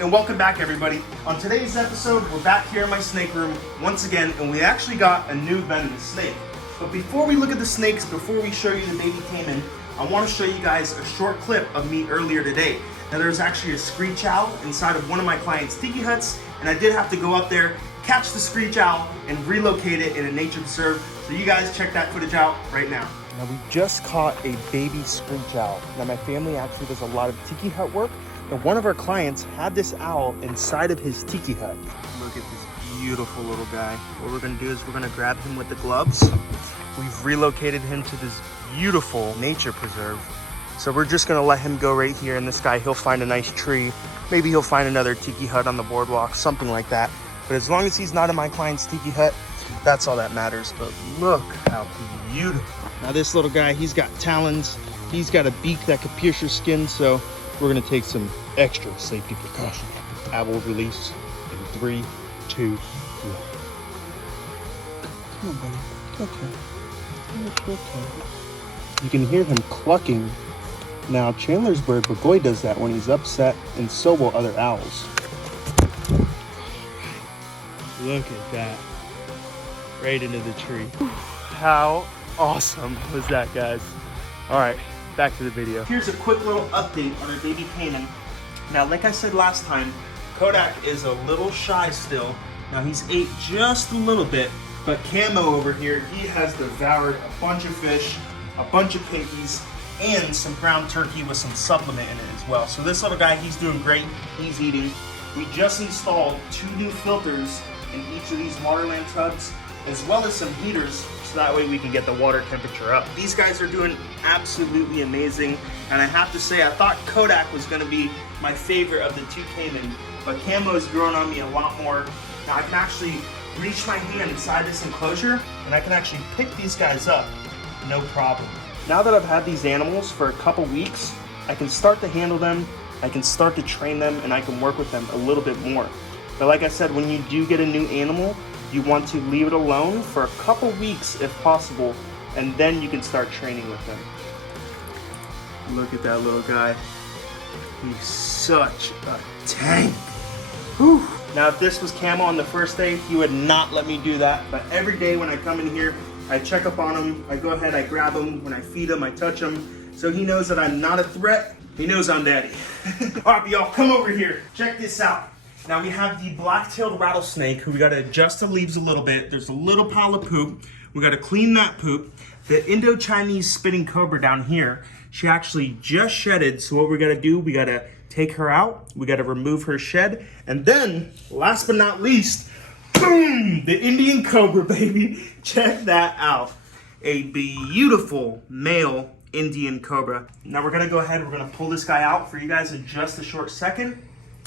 and welcome back everybody. On today's episode, we're back here in my snake room once again, and we actually got a new venomous snake. But before we look at the snakes, before we show you the baby cayman, I want to show you guys a short clip of me earlier today. Now there's actually a screech owl inside of one of my clients' tiki huts, and I did have to go up there, catch the screech owl, and relocate it in a nature preserve. So you guys check that footage out right now. Now we just caught a baby screech owl. Now my family actually does a lot of tiki hut work, and one of our clients had this owl inside of his tiki hut. Look at this beautiful little guy. What we're gonna do is we're gonna grab him with the gloves. We've relocated him to this beautiful nature preserve. So we're just gonna let him go right here, and this guy, he'll find a nice tree. Maybe he'll find another tiki hut on the boardwalk, something like that. But as long as he's not in my client's tiki hut, that's all that matters. But look how beautiful. Now this little guy, he's got talons. He's got a beak that could pierce your skin, so we're gonna take some extra safety precautions. I will release in 3, 2, 1. Come on, buddy. Okay. Okay. You can hear him clucking. Now, Chandler's bird, Bagoy, does that when he's upset, and so will other owls. Look at that. Right into the tree. How awesome was that, guys? All right, back to the video. Here's a quick little update on our baby cayman. Now, like I said last time, Kodak is a little shy still. Now, he's ate just a little bit, but Camo over here, he has devoured a bunch of fish, a bunch of pinkies, and some ground turkey with some supplement in it as well. So this little guy, he's doing great. He's eating. We just installed 2 new filters in each of these Waterland tubs, as well as some heaters, so that way we can get the water temperature up. These guys are doing absolutely amazing, and I have to say, I thought Kodak was gonna be my favorite of the 2 cayman, but Camo's grown on me a lot more. Now I can actually reach my hand inside this enclosure, and I can actually pick these guys up, no problem. Now that I've had these animals for a couple weeks, I can start to handle them, I can start to train them, and I can work with them a little bit more. But like I said, when you do get a new animal, you want to leave it alone for a couple weeks if possible, and then you can start training with them. Look at that little guy. He's such a tank. Whew. Now if this was Camo on the first day, he would not let me do that. But every day when I come in here, I check up on him, I go ahead, I grab him, when I feed him, I touch him. So he knows that I'm not a threat. He knows I'm daddy. All right, y'all, come over here. Check this out. Now we have the black-tailed rattlesnake, who we gotta adjust the leaves a little bit. There's a little pile of poop. We gotta clean that poop. The Indo-Chinese spitting cobra down here, she actually just shedded. So what we gotta do, we gotta take her out. We gotta remove her shed. And then, last but not least, boom, the Indian cobra, baby. Check that out. A beautiful male Indian cobra. Now we're gonna go ahead, we're gonna pull this guy out for you guys in just a short second.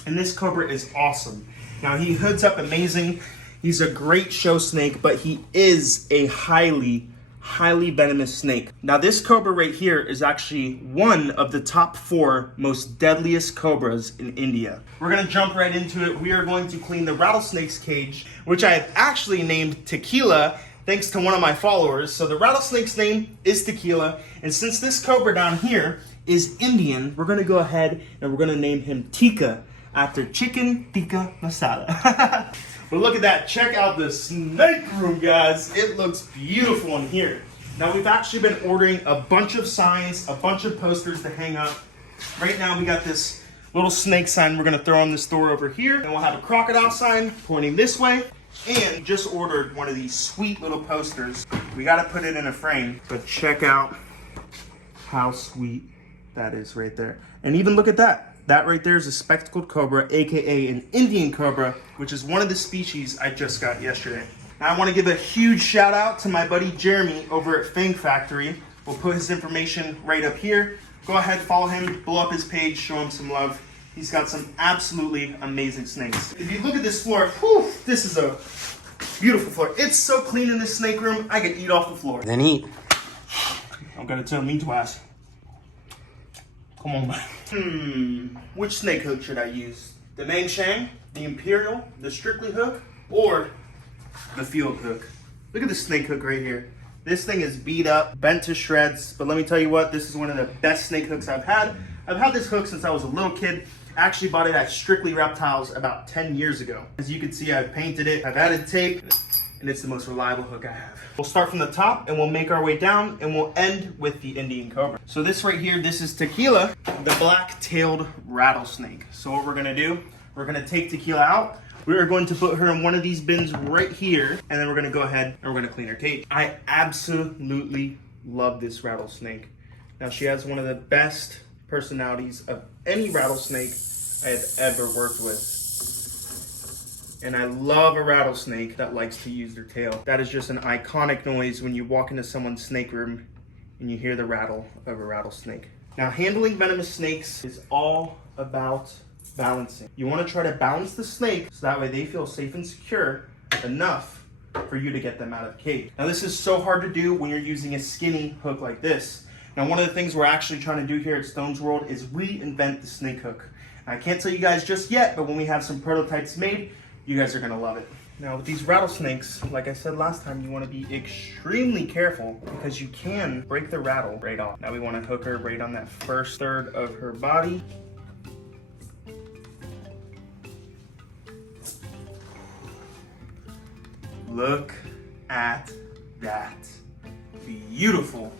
And this cobra is awesome. Now he hoods up amazing. He's a great show snake, but he is a highly venomous snake. Now this cobra right here is actually one of the top 4 most deadliest cobras in India. We're gonna jump right into it. We are going to clean the rattlesnake's cage, which I have actually named Tequila, thanks to one of my followers. So the rattlesnake's name is Tequila, and since this cobra down here is Indian, we're gonna go ahead and we're gonna name him Tikka, after chicken tikka masala. But look at that, check out the snake room, guys. It looks beautiful in here. Now we've actually been ordering a bunch of signs, a bunch of posters to hang up. Right now we got this little snake sign we're gonna throw on this door over here, and we'll have a crocodile sign pointing this way. And just ordered one of these sweet little posters. We gotta put it in a frame, but check out how sweet that is right there. And even look at that. That right there is a spectacled cobra, AKA an Indian cobra, which is one of the species I just got yesterday. Now I want to give a huge shout out to my buddy Jeremy over at Fang Factory. We'll put his information right up here. Go ahead, follow him, blow up his page, show him some love. He's got some absolutely amazing snakes. If you look at this floor, whew, this is a beautiful floor. It's so clean in this snake room, I could eat off the floor. Then eat. I'm gonna tell me twice. Come on, man. Which snake hook should I use? The Nang Shang, the Imperial, the Strictly hook, or the Field hook? Look at the snake hook right here. This thing is beat up, bent to shreds, but let me tell you what, this is one of the best snake hooks I've had. I've had this hook since I was a little kid. I actually bought it at Strictly Reptiles about 10 years ago. As you can see, I've painted it, I've added tape, and it's the most reliable hook I have. We'll start from the top and we'll make our way down and we'll end with the Indian cobra. So this right here, this is Tequila, the black-tailed rattlesnake. So what we're gonna do, we're gonna take Tequila out. We are going to put her in one of these bins right here, and then we're gonna go ahead and we're gonna clean her cage. I absolutely love this rattlesnake. Now she has one of the best personalities of any rattlesnake I have ever worked with. And I love a rattlesnake that likes to use their tail. That is just an iconic noise when you walk into someone's snake room and you hear the rattle of a rattlesnake. Now, handling venomous snakes is all about balancing. You want to try to balance the snake so that way they feel safe and secure enough for you to get them out of the cage. Now, this is so hard to do when you're using a skinny hook like this. Now, one of the things we're actually trying to do here at Stone's World is reinvent the snake hook. Now, I can't tell you guys just yet, but when we have some prototypes made, you guys are gonna love it. Now, with these rattlesnakes, like I said last time, you wanna be extremely careful because you can break the rattle right off. Now we wanna hook her right on that first third of her body. Look at that. Beautiful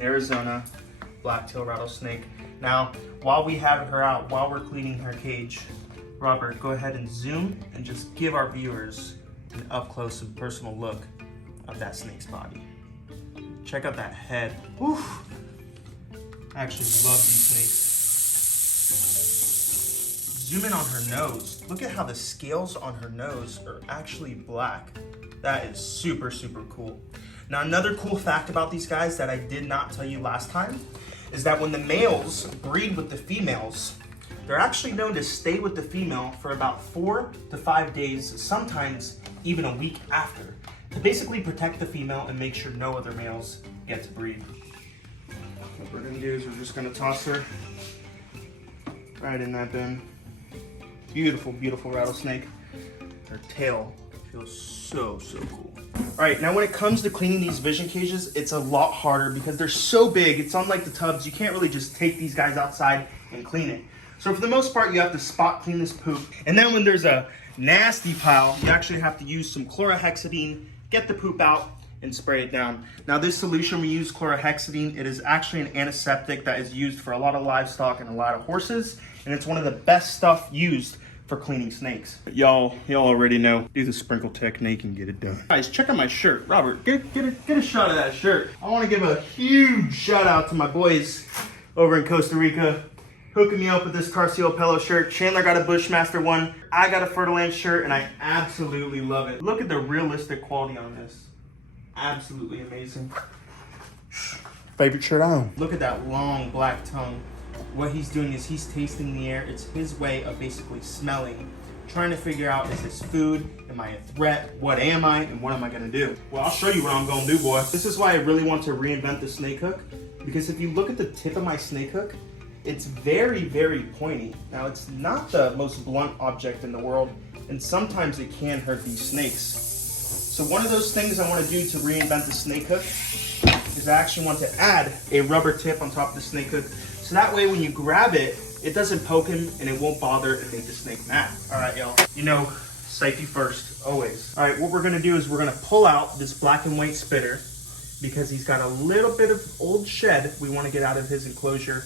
Arizona black-tailed rattlesnake. Now, while we have her out, while we're cleaning her cage, Robert, go ahead and zoom and just give our viewers an up-close and personal look of that snake's body. Check out that head. Oof. I actually love these snakes. Zoom in on her nose. Look at how the scales on her nose are actually black. That is super, super cool. Now, another cool fact about these guys that I did not tell you last time is that when the males breed with the females, they're actually known to stay with the female for about 4 to 5 days, sometimes even a week after, to basically protect the female and make sure no other males get to breed. What we're gonna do is we're just gonna toss her right in that bin. Beautiful, beautiful rattlesnake. Her tail feels so, so cool. All right, now when it comes to cleaning these vision cages, it's a lot harder because they're so big. It's unlike the tubs. You can't really just take these guys outside and clean it. So for the most part, you have to spot clean this poop. And then when there's a nasty pile, you actually have to use some chlorhexidine, get the poop out, and spray it down. Now this solution, we use chlorhexidine. It is actually an antiseptic that is used for a lot of livestock and a lot of horses. And it's one of the best stuff used for cleaning snakes. But y'all already know, do the sprinkle technique and get it done. Guys, check out my shirt. Robert, get a shot of that shirt. I wanna give a huge shout out to my boys over in Costa Rica, hooking me up with this Carciopello shirt. Chandler got a Bushmaster one. I got a Fertilance shirt, and I absolutely love it. Look at the realistic quality on this. Absolutely amazing. Favorite shirt I own. Look at that long black tongue. What he's doing is he's tasting the air. It's his way of basically smelling, trying to figure out, is this food? Am I a threat? What am I? And what am I gonna do? Well, I'll show you what I'm gonna do, boy. This is why I really want to reinvent the snake hook, because if you look at the tip of my snake hook, it's very, very pointy. Now, it's not the most blunt object in the world, and sometimes it can hurt these snakes. So one of those things I want to do to reinvent the snake hook is I actually want to add a rubber tip on top of the snake hook, so that way when you grab it, it doesn't poke him and it won't bother and make the snake mad. All right, y'all. You know, safety first, always. All right, what we're gonna do is we're gonna pull out this black and white spitter because he's got a little bit of old shed we want to get out of his enclosure.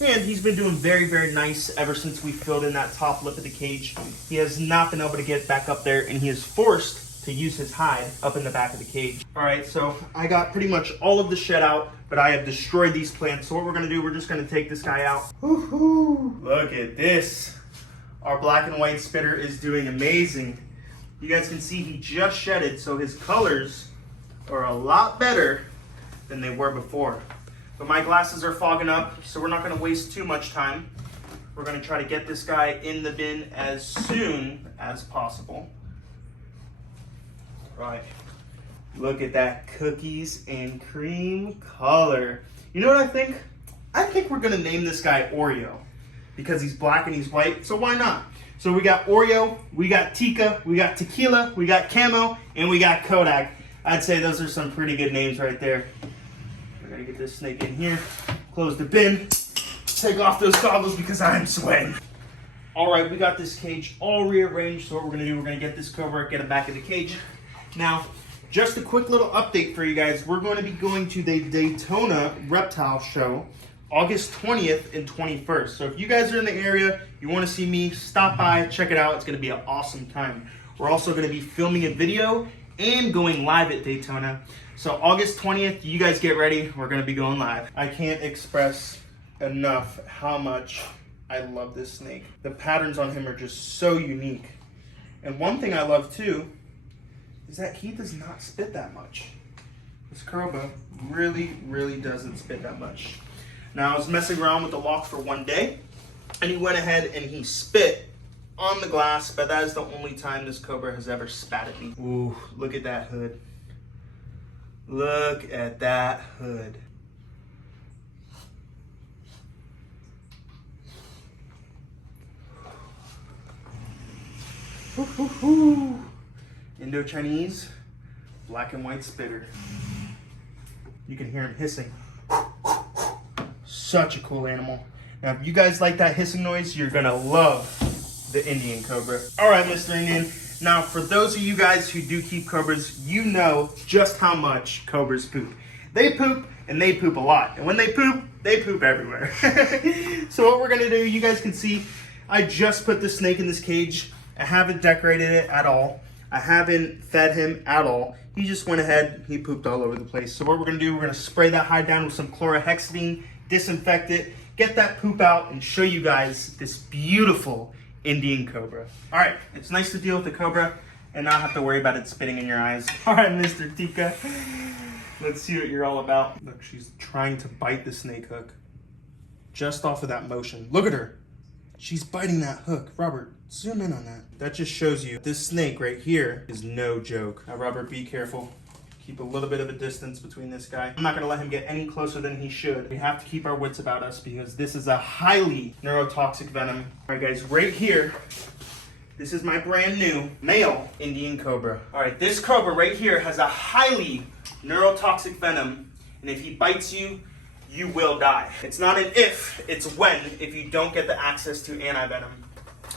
And he's been doing very, very nice ever since we filled in that top lip of the cage. He has not been able to get back up there, and he is forced to use his hide up in the back of the cage. All right, so I got pretty much all of the shed out, but I have destroyed these plants. So what we're gonna do, we're just gonna take this guy out. Woo-hoo. Look at this. Our black and white spitter is doing amazing. You guys can see he just shedded, so his colors are a lot better than they were before. But my glasses are fogging up, so we're not gonna waste too much time. We're gonna try to get this guy in the bin as soon as possible. Right. Look at that cookies and cream color. You know what I think? I think we're gonna name this guy Oreo because he's black and he's white, so why not? So we got Oreo, we got Tika, we got Tequila, we got Camo, and we got Kodak. I'd say those are some pretty good names right there. We're gonna get this snake in here, close the bin, take off those goggles because I'm sweating. All right, we got this cage all rearranged. So what we're gonna do, we're gonna get this Cobra, get it back in the cage. Now, just a quick little update for you guys. We're going to be going to the Daytona Reptile Show, August 20th and 21st. So if you guys are in the area, you want to see me, stop by, check it out. It's going to be an awesome time. We're also going to be filming a video and going live at Daytona. So August 20th, you guys get ready. We're going to be going live. I can't express enough how much I love this snake. The patterns on him are just so unique. And one thing I love too is that he does not spit that much. This Cobra really doesn't spit that much. Now I was messing around with the lock for one day and he went ahead and he spit on the glass, but that is the only time this Cobra has ever spat at me. Ooh, look at that hood. Look at that hood. Indo-Chinese, black and white spitter. You can hear him hissing. Such a cool animal. Now, if you guys like that hissing noise, you're gonna love the Indian Cobra. All right, Mr. Indian. Now, for those of you guys who do keep Cobras, you know just how much Cobras poop. They poop, and they poop a lot. And when they poop everywhere. So what we're gonna do, you guys can see, I just put the snake in this cage. I haven't decorated it at all. I haven't fed him at all. He just went ahead, he pooped all over the place. So what we're gonna do, we're gonna spray that hide down with some chlorhexidine, disinfect it, get that poop out, and show you guys this beautiful Indian Cobra. All right, it's nice to deal with the Cobra and not have to worry about it spitting in your eyes. All right, Mr. Tika, let's see what you're all about. Look, she's trying to bite the snake hook just off of that motion. Look at her. She's biting that hook. Robert, zoom in on that. That just shows you this snake right here is no joke. Now, Robert, be careful. Keep a little bit of a distance between this guy. I'm not gonna let him get any closer than he should. We have to keep our wits about us because this is a highly neurotoxic venom. All right, guys, right here, this is my brand new male Indian Cobra. All right, this Cobra right here has a highly neurotoxic venom, and if he bites you, you will die. It's not an if, it's when, if you don't get the access to anti-venom.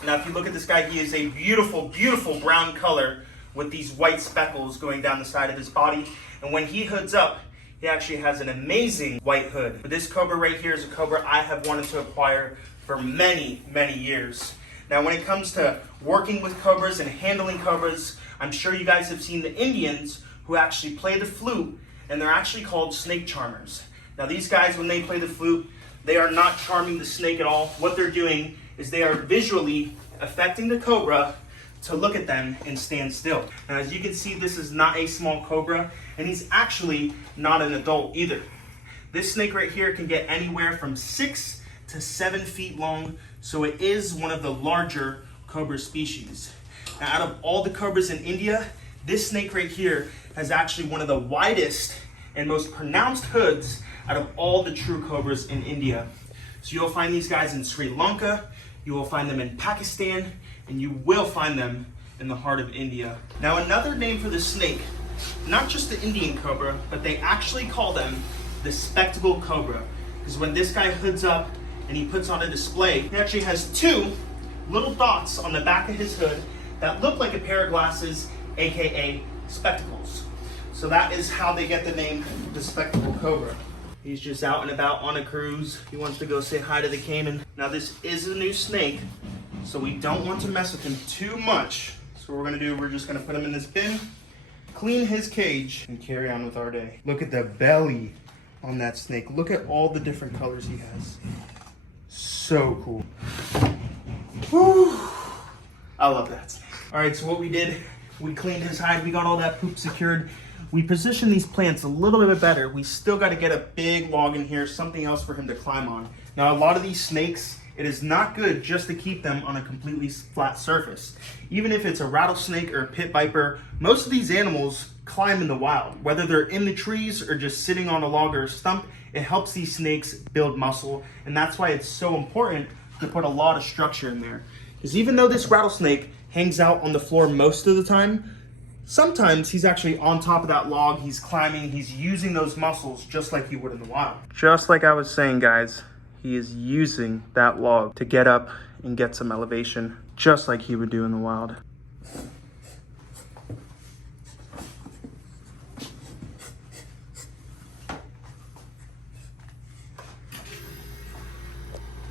Now, if you look at this guy, he is a beautiful brown color with these white speckles going down the side of his body. And when he hoods up, he actually has an amazing white hood. But this Cobra right here is a Cobra I have wanted to acquire for many years. Now, when it comes to working with Cobras and handling Cobras, I'm sure you guys have seen the Indians who actually play the flute, and they're actually called snake charmers. Now, these guys, when they play the flute, they are not charming the snake at all. What they're doing is they are visually affecting the Cobra to look at them and stand still. Now, as you can see, this is not a small Cobra, and he's actually not an adult either. This snake right here can get anywhere from 6 to 7 feet long, so it is one of the larger Cobra species. Now, out of all the Cobras in India, this snake right here has actually one of the widest and most pronounced hoods out of all the true Cobras in India. So you'll find these guys in Sri Lanka, you will find them in Pakistan, and you will find them in the heart of India. Now, another name for this snake, not just the Indian Cobra, but they actually call them the spectacle Cobra. Because when this guy hoods up and he puts on a display, he actually has 2 little dots on the back of his hood that look like a pair of glasses, AKA spectacles. So that is how they get the name the spectacle Cobra. He's just out and about on a cruise. He wants to go say hi to the cayman. Now, this is a new snake, so we don't want to mess with him too much. So what we're gonna do, we're just gonna put him in this bin, clean his cage, and carry on with our day. Look at the belly on that snake. Look at all the different colors he has. So cool. Whew. I love that snake. All right, so what we did, we cleaned his hide, we got all that poop secured. We positioned these plants a little bit better. We still got to get a big log in here, something else for him to climb on. Now, a lot of these snakes, it is not good just to keep them on a completely flat surface. Even if it's a rattlesnake or a pit viper, most of these animals climb in the wild. Whether they're in the trees or just sitting on a log or a stump, it helps these snakes build muscle. And that's why it's so important to put a lot of structure in there. Because even though this rattlesnake hangs out on the floor most of the time, sometimes he's actually on top of that log, he's climbing, he's using those muscles just like he would in the wild. Just like I was saying, guys, he is using that log to get up and get some elevation, just like he would do in the wild.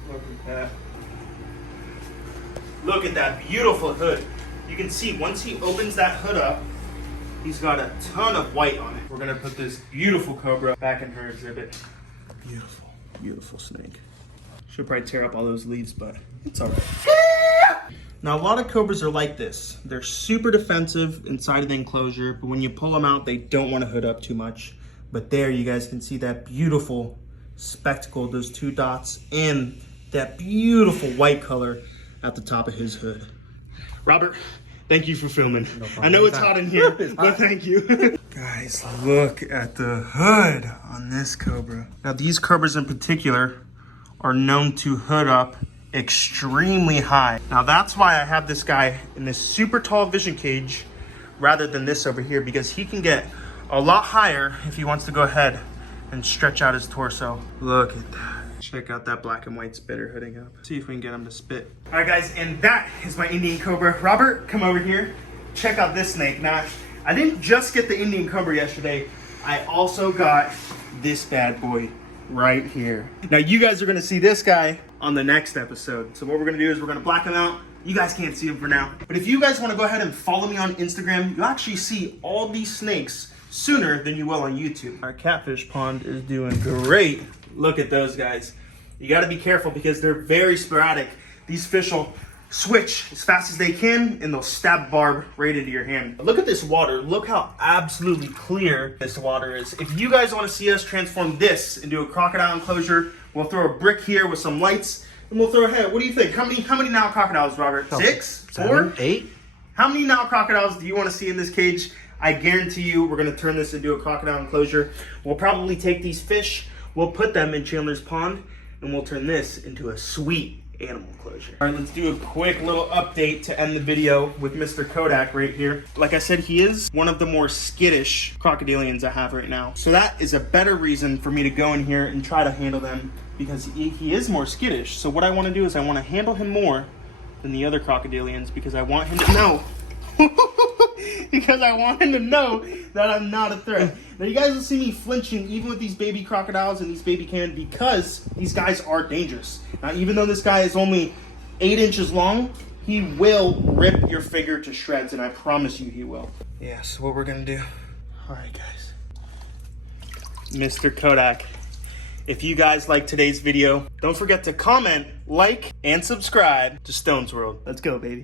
Look at that. Look at that beautiful hood. You can see once he opens that hood up, he's got a ton of white on it. We're gonna put this beautiful cobra back in her exhibit. Beautiful, beautiful snake. She'll probably tear up all those leaves, but it's all right. Now, a lot of cobras are like this. They're super defensive inside of the enclosure, but when you pull them out, they don't want to hood up too much. But there, you guys can see that beautiful spectacle, those two dots, and that beautiful white color at the top of his hood. Robert, thank you for filming. No problem. I know it's hot in here, but thank you. Guys, look at the hood on this cobra. Now, these cobras in particular are known to hood up extremely high. Now, that's why I have this guy in this super tall vision cage rather than this over here, because he can get a lot higher if he wants to go ahead and stretch out his torso. Look at that. Check out that black and white spitter hooding up. See if we can get him to spit. All right, guys, and that is my Indian cobra. Robert, come over here. Check out this snake. Now, I didn't just get the Indian cobra yesterday. I also got this bad boy right here. Now, you guys are gonna see this guy on the next episode. So what we're gonna do is we're gonna black him out. You guys can't see him for now. But if you guys wanna go ahead and follow me on Instagram, you'll actually see all these snakes sooner than you will on YouTube. Our catfish pond is doing great. Look at those guys. You gotta be careful because they're very sporadic. These fish will switch as fast as they can and they'll stab barb right into your hand. Look at this water. Look how absolutely clear this water is. If you guys wanna see us transform this into a crocodile enclosure, we'll throw a brick here with some lights and we'll throw a head. What do you think? How many Nile crocodiles, Robert? 6? 4? 8? How many Nile crocodiles do you wanna see in this cage? I guarantee you we're gonna turn this into a crocodile enclosure. We'll probably take these fish, we'll put them in Chandler's Pond, and we'll turn this into a sweet animal enclosure. All right, let's do a quick little update to end the video with Mr. Kodak right here. Like I said, he is one of the more skittish crocodilians I have right now. So that is a better reason for me to go in here and try to handle them, because he is more skittish. So what I wanna do is I wanna handle him more than the other crocodilians because I want him to know. Because I want him to know that I'm not a threat. Now you guys will see me flinching even with these baby crocodiles and these baby cayman because these guys are dangerous. Now even though this guy is only 8 inches long, he will rip your finger to shreds, and I promise you he will. Yeah, so what we're gonna do. All right, guys. Mr. Kodak, if you guys like today's video, don't forget to comment, like, and subscribe to Stone's World. Let's go, baby.